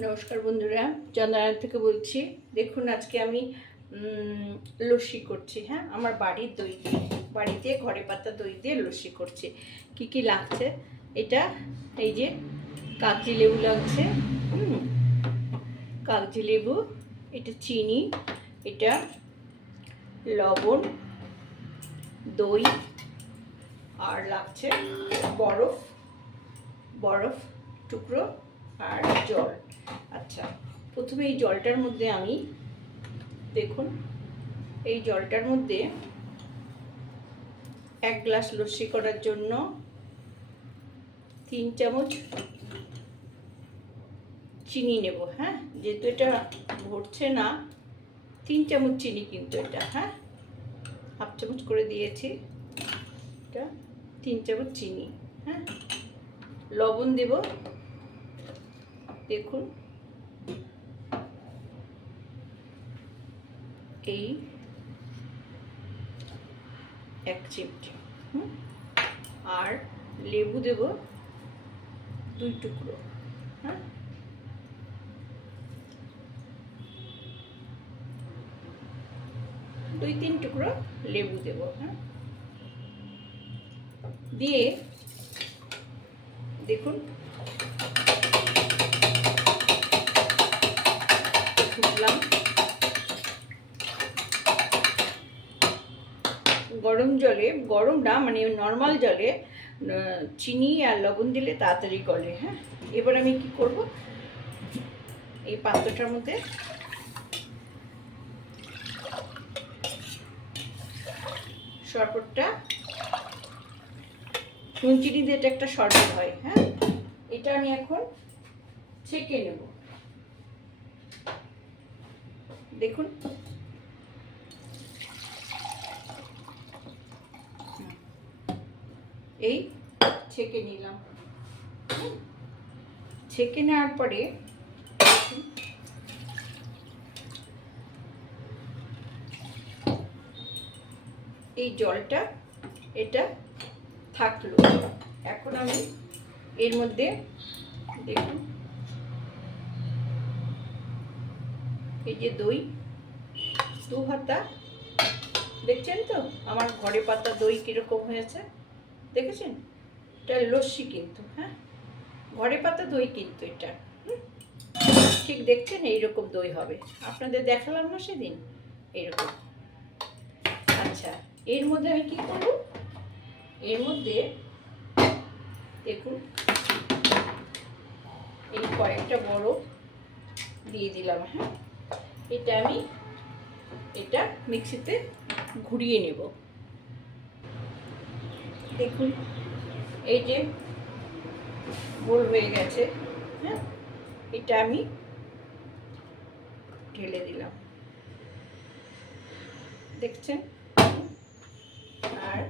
নমস্কার বন্ধুরা, চন্দ্রায়ণ থেকে বলছি। দেখুন আজকে আমি লস্যি করছি। হ্যাঁ, আমার বাড়ির দই দিয়ে, বাড়িতে ঘরে পাতা দই দিয়ে লস্যি করছি। কি কি লাগছে? এটা এই যে কাগজি লেবু লাগছে, কাগজি লেবু, এটা চিনি, এটা লবণ, দই, আর লাগছে বরফ বরফ টুকরো আর জল। আচ্ছা, প্রথমে এই জলটার মধ্যে আমি, দেখুন এই জলটার মধ্যে 1 গ্লাস লস্যি করার জন্য 3 চামচ চিনি নেব। হ্যাঁ, যেহেতু এটা ভরছে না, 3 চামচ চিনি কিন্তু এটা, হ্যাঁ, হাফ চামচ করে দিয়েছি, এটা 3 চামচ চিনি। হ্যাঁ, লবণ দেব, দেখুন এই 1 চিমটি, আর লেবু দেব 2 টুকরো। হ্যাঁ, 2-3 টুকরো লেবু দেব। হ্যাঁ, দিয়ে দেখুন ফুটলাম, গরম জলে, গরম না মানে নর্মাল জলে চিনি আর লবণ দিলে তাড়াতাড়ি গলে। হ্যাঁ, এবার আমি কি করব, এই পাত্রটার মধ্যে শরবতটা, নুন চিনি দিয়ে এটা একটা শরবত হয়। হ্যাঁ, এটা আমি এখন ছেঁকে নেব। দেখুন এই ছেঁকে নিলাম। ছেঁকে নেওয়ার পরে এই জলটা এটা থাকলো। এখন আমি এর মধ্যে, দেখুন এই যে দই 2 হাতা, দেখছেন তো আমার ঘরে পাতা দই কিরকম হয়েছে, দেখেছেন? এটা লস্যি কিন্তু, হ্যাঁ, ঘরে পাতা দই কিন্তু এটা, ঠিক দেখছেন এইরকম দই হবে, আপনাদের দেখালাম না সেদিন, এইরকম। আচ্ছা, এর মধ্যে আমি কি করব, এর মধ্যে দেখুন এই কয়েকটা বরফ দিয়ে দিলাম। হ্যাঁ, এটা আমি এটা মিক্সিতে ঘুরিয়ে নেব। দেখুন এই যে গোল হয়ে গেছে। হ্যাঁ, এটা আমি ঢেলে দিলাম, দেখছেন? আর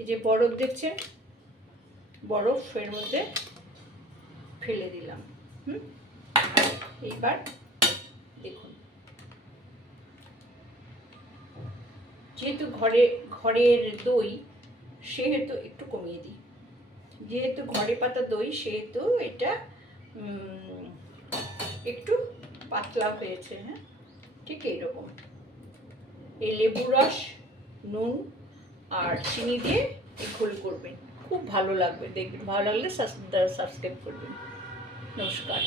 এই যে বরফ দেখছেন, বরফ এর মধ্যে ফেলে দিলাম। এইবার দেখুন, যেহেতু ঘরের দই সেহেতু একটু কমিয়ে দিই, যেহেতু ঘরে পাতা দই সেহেতু এটা একটু পাতলা হয়েছে। হ্যাঁ, ঠিক এইরকম। এই লেবু রস, নুন আর চিনি দিয়ে ঘোল করবেন, খুব ভালো লাগবে, দেখবেন ভালো লাগলে সাবস্ক্রাইব করবেন। নমস্কার।